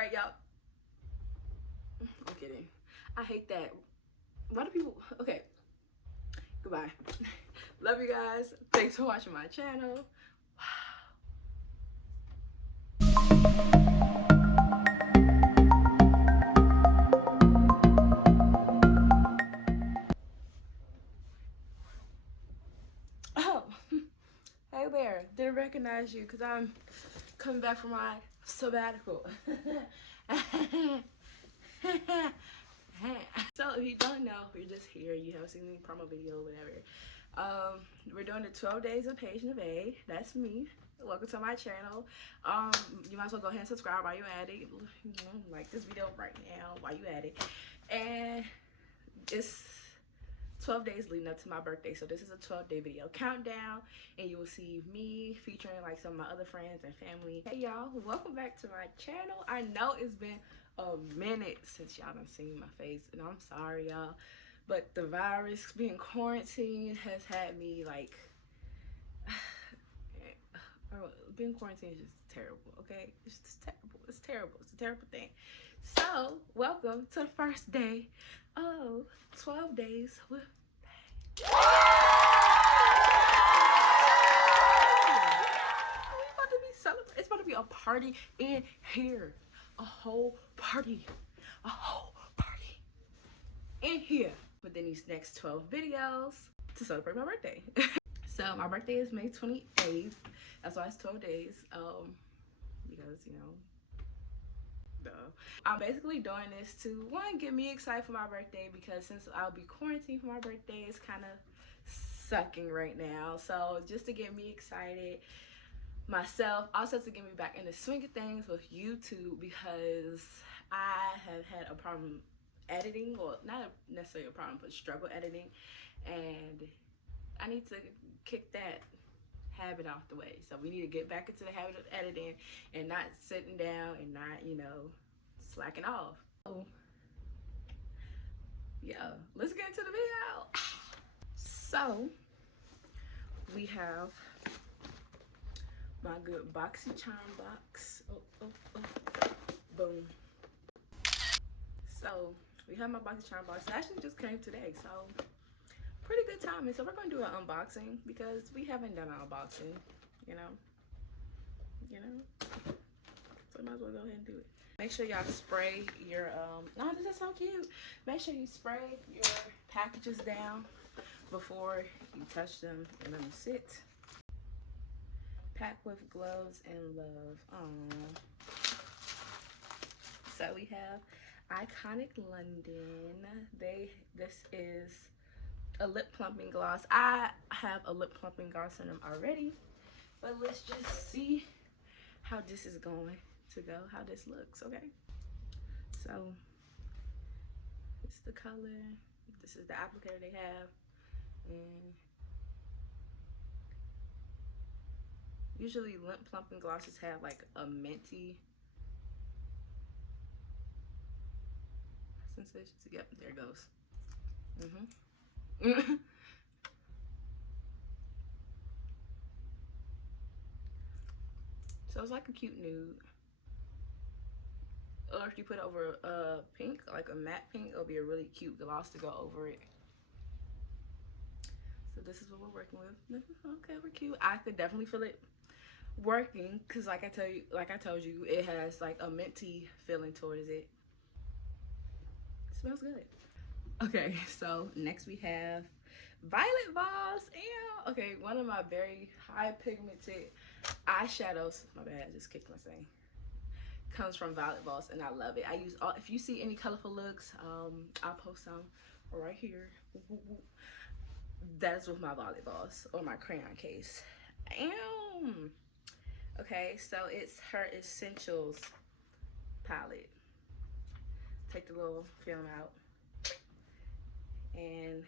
right, y'all. I'm kidding. I hate that. A lot of people. Okay. Goodbye. Love you guys. Thanks for watching my channel. Oh, hey there. Didn't recognize you because I'm coming back from my sabbatical. So if you don't know, you're just here, you haven't seen any promo video or whatever. We're doing the 12 days of PaigeNavae. That's me. Welcome to my channel. You might as well go ahead and subscribe while you're at it. You know, like this video right now while you at it. And it's 12 days leading up to my birthday, so this is a 12-day video countdown, and you will see me featuring like some of my other friends and family. Hey y'all, welcome back to my channel. I know it's been a minute since y'all done seen my face, and I'm sorry y'all, but the virus, being quarantined, has had me like being quarantined is just terrible. Okay, it's just terrible. It's terrible. It's a terrible thing. So welcome to the first day of 12 days with it's about to be a party in here. A whole party in here within these next 12 videos to celebrate my birthday. So my birthday is May 28th. That's why it's 12 days. Because you know, I'm basically doing this to, one, get me excited for my birthday, because since I'll be quarantined for my birthday, it's kind of sucking right now. So just to get me excited myself, also to get me back in the swing of things with YouTube, because I have had a problem editing, well, not necessarily a problem, but struggle editing, and I need to kick that habit off the way. So we need to get back into the habit of editing and not sitting down and not, you know, slacking off. So yeah, let's get into the video. So we have my good boxycharm box. Boom. So we have my boxycharm box. It actually just came today, so pretty good timing. So we're gonna do an unboxing because we haven't done an unboxing, you know. So might as well go ahead and do it. Make sure y'all spray your oh, this is so cute. Make sure you spray your packages down before you touch them and let them sit. Pack with gloves and love. So we have Iconic London. This is a lip plumping gloss. I have a lip plumping gloss in them already, but let's just see how this is going to go, how this looks. Okay, so it's the color, this is the applicator they have, and usually lip plumping glosses have like a minty sensation. Yep, there it goes. So it's like a cute nude, or if you put it over a pink, like a matte pink, it'll be a really cute gloss to go over it. So this is what we're working with. Okay, we're cute. I could definitely feel it working, because like I told you, it has like a minty feeling towards it. It smells good. Okay, so next we have Violet Voss. Ew. Okay, one of my very high pigmented eyeshadows, my bad, I just kicked my thing, comes from Violet Voss, and I love it. I use all, if you see any colorful looks, I'll post some right here. That's with my Violet Voss, or my crayon case. Okay, so it's her Essentials palette. Take the little film out, and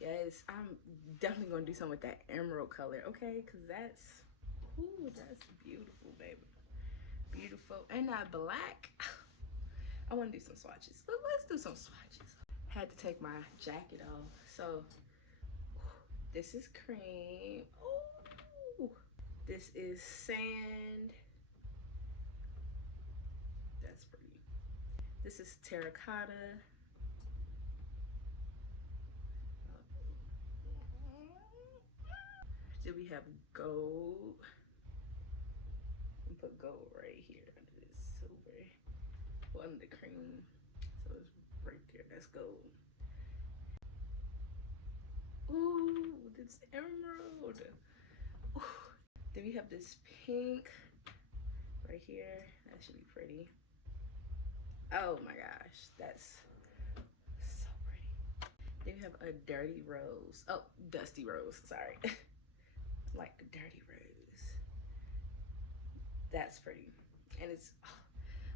yes, I'm definitely gonna do something with that emerald color, okay? Because that's beautiful, baby. Beautiful. And that black, I want to do some swatches. Let's do some swatches. Had to take my jacket off. So this is cream. Ooh. This is sand. That's pretty. This is terracotta. Then we have gold. And put gold right here under this silver. Well, under the cream. So it's right there. That's gold. Ooh, this emerald. Ooh. Then we have this pink right here. That should be pretty. Oh my gosh, that's so pretty. Then we have a dirty rose. Oh, dusty rose, sorry. Like a dirty rose. That's pretty. And it's, oh,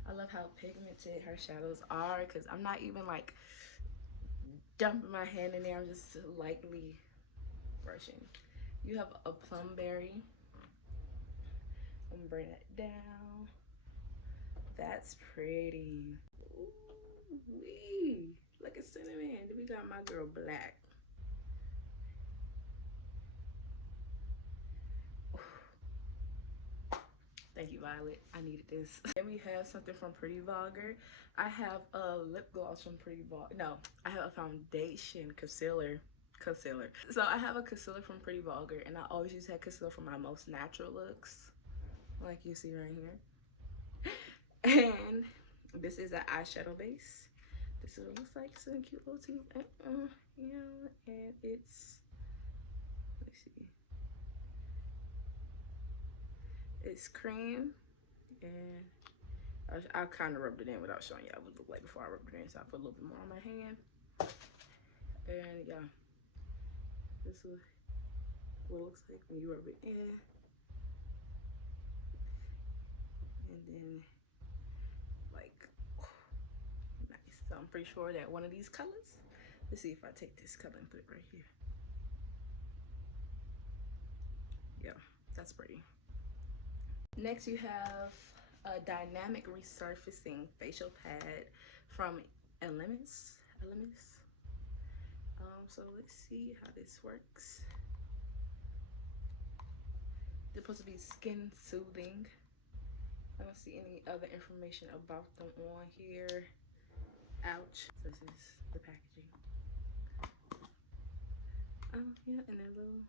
I love how pigmented her shadows are, because I'm not even like dumping my hand in there. I'm just lightly brushing. You have a plum berry. I'm gonna bring it down. That's pretty. Ooh wee. Look at cinnamon. Then we got my girl black. Thank you, Violet. I needed this. Then we have something from Pretty Vulgar. I have a lip gloss from Pretty Vulgar. No, I have a foundation concealer. So I have a concealer from Pretty Vulgar, and I always use that concealer for my most natural looks, like you see right here. And this is an eyeshadow base. This is what it looks like. It's a cute little tube. Yeah, and it's, let's see. It's cream, and I kind of rubbed it in without showing y'all what it looked like before I rubbed it in, so I put a little bit more on my hand. And yeah, this is what it looks like when you rub it in. And then, like, nice. So I'm pretty sure that one of these colors, let's see if I take this color and put it right here. Yeah, that's pretty. Next, you have a dynamic resurfacing facial pad from Elemis. So let's see how this works. They're supposed to be skin soothing. I don't see any other information about them on here. Ouch. So this is the packaging. Oh yeah, and a little,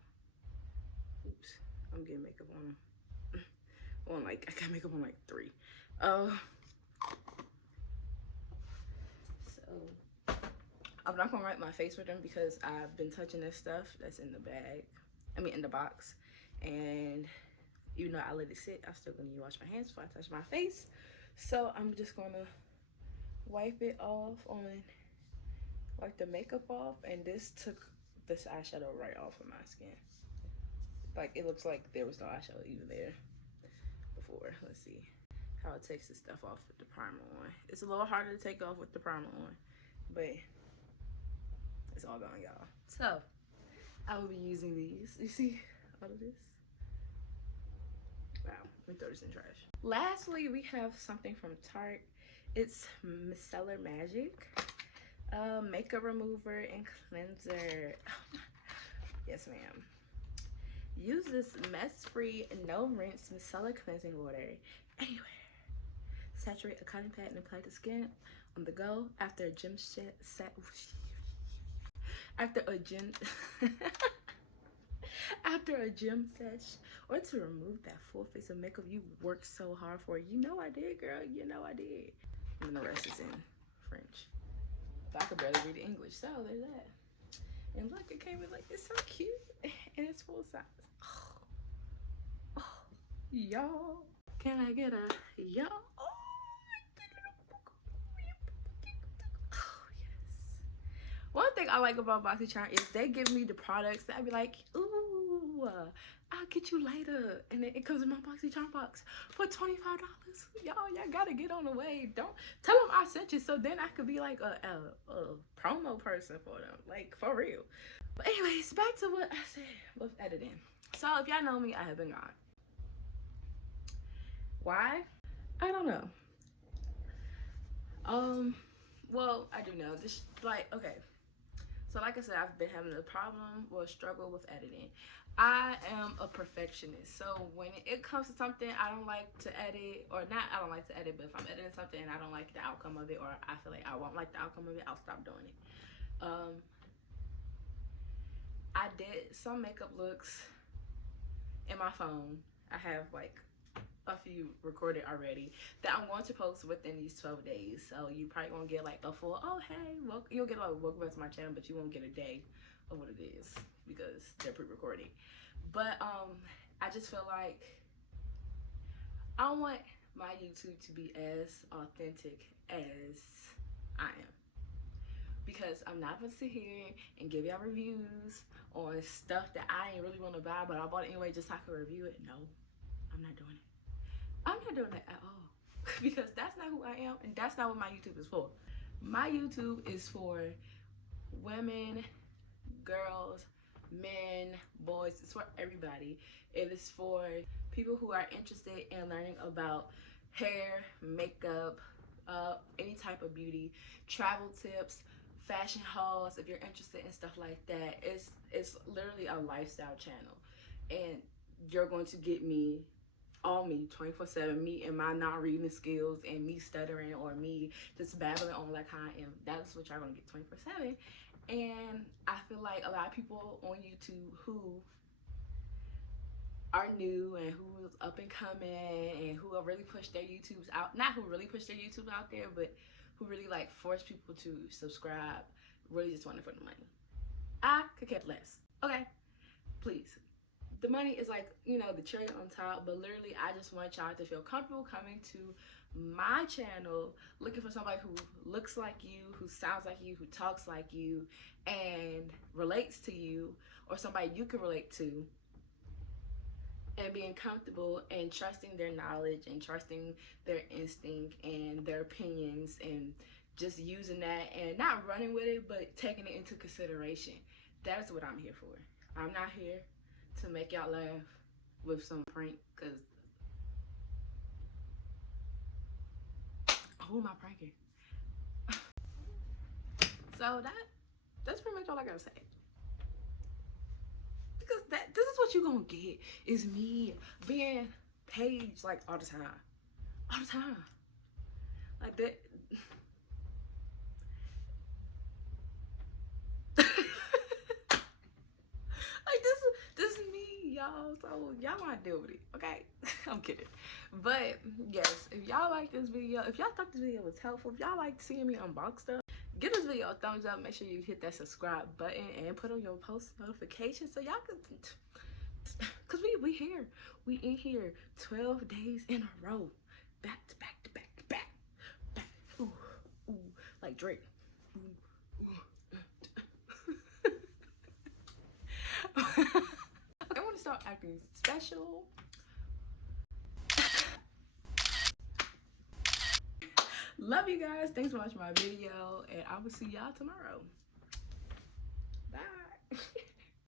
oops, I'm getting makeup on them. I got makeup on like 3. So I'm not gonna wipe my face with them because I've been touching this stuff that's in the bag. I mean in the box. And even though I let it sit, I still gonna need to wash my hands before I touch my face. So I'm just gonna wipe it off wipe the makeup off, and this took this eyeshadow right off of my skin. Like, it looks like there was no eyeshadow even there before. Let's see how it takes this stuff off with the primer on. It's a little harder to take off with the primer on, but it's all gone, y'all. So I will be using these. You see all of this? Wow, let me throw this in trash. Lastly, we have something from Tarte. It's Micellar Magic makeup remover and cleanser. Yes, ma'am. Use this mess-free, no-rinse micellar cleansing water anywhere. Saturate a cotton pad and apply to skin on the go after a gym after a gym sesh, or to remove that full face of makeup you worked so hard for. You know I did, girl. You know I did. And the rest is in French. But I could barely read English, so there's that. And look, it came in like, it's so cute, and it's full size. Oh, y'all, can I get a y'all? Oh, yes. One thing I like about boxycharm is they give me the products that I be like, ooh, I'll get you later, and then it comes in my boxycharm box for $25. Y'all gotta get on the wave. Don't tell them I sent you, so then I could be like a promo person for them, like, for real. But anyways, back to what I said with editing. So if y'all know me, I have been gone. Why? I don't know. Well, I do know. This, like, okay. So like I said, I've been having a problem or a struggle with editing. I am a perfectionist, so when it comes to something I don't like to edit, or not I don't like to edit, but if I'm editing something and I don't like the outcome of it, or I feel like I won't like the outcome of it, I'll stop doing it. I did some makeup looks in my phone. I have like a few recorded already that I'm going to post within these 12 days. So you probably won't get like a full, oh hey, you'll get like welcome back to my channel, but you won't get a day of what it is because they're pre-recorded. But I just feel like I want my YouTube to be as authentic as I am, because I'm not gonna sit here and give y'all reviews on stuff that I ain't really want to buy, but I bought it anyway just so I could review it. No, I'm not doing it. I'm not doing that at all because that's not who I am, and that's not what my YouTube is for. My YouTube is for women, girls, men, boys. It's for everybody. It is for people who are interested in learning about hair, makeup, any type of beauty, travel tips, fashion hauls. If you're interested in stuff like that, it's literally a lifestyle channel, and you're going to get me, all me, 24/7, me and my non-reading skills and me stuttering or me just babbling on like how I am. That's what y'all gonna get 24/7. And I feel like a lot of people on YouTube who are new and who's up and coming and who have really pushed their YouTubes out, not who really pushed their YouTube out there, but who really like force people to subscribe, really just want it for the money. I could care less. Okay, please. The money is like, you know, the cherry on top, but literally I just want y'all to feel comfortable coming to my channel looking for somebody who looks like you, who sounds like you, who talks like you, and relates to you, or somebody you can relate to, and being comfortable and trusting their knowledge and trusting their instinct and their opinions, and just using that and not running with it, but taking it into consideration. That's what I'm here for. I'm not here to make y'all laugh with some prank, because who am I pranking? So that's pretty much all I gotta say, because this is what you gonna get, is me being Paige like all the time, like that. Like this is me, y'all. So y'all want to deal with it, okay? I'm kidding. But yes, if y'all like this video, if y'all thought this video was helpful, if y'all like seeing me unbox stuff, give this video a thumbs up. Make sure you hit that subscribe button and put on your post notifications so y'all can, cause we here, we in here 12 days in a row, back to back to back to back, back. Ooh, ooh, like Drake. I want to start acting special. Love you guys. Thanks for watching my video, and I will see y'all tomorrow. Bye.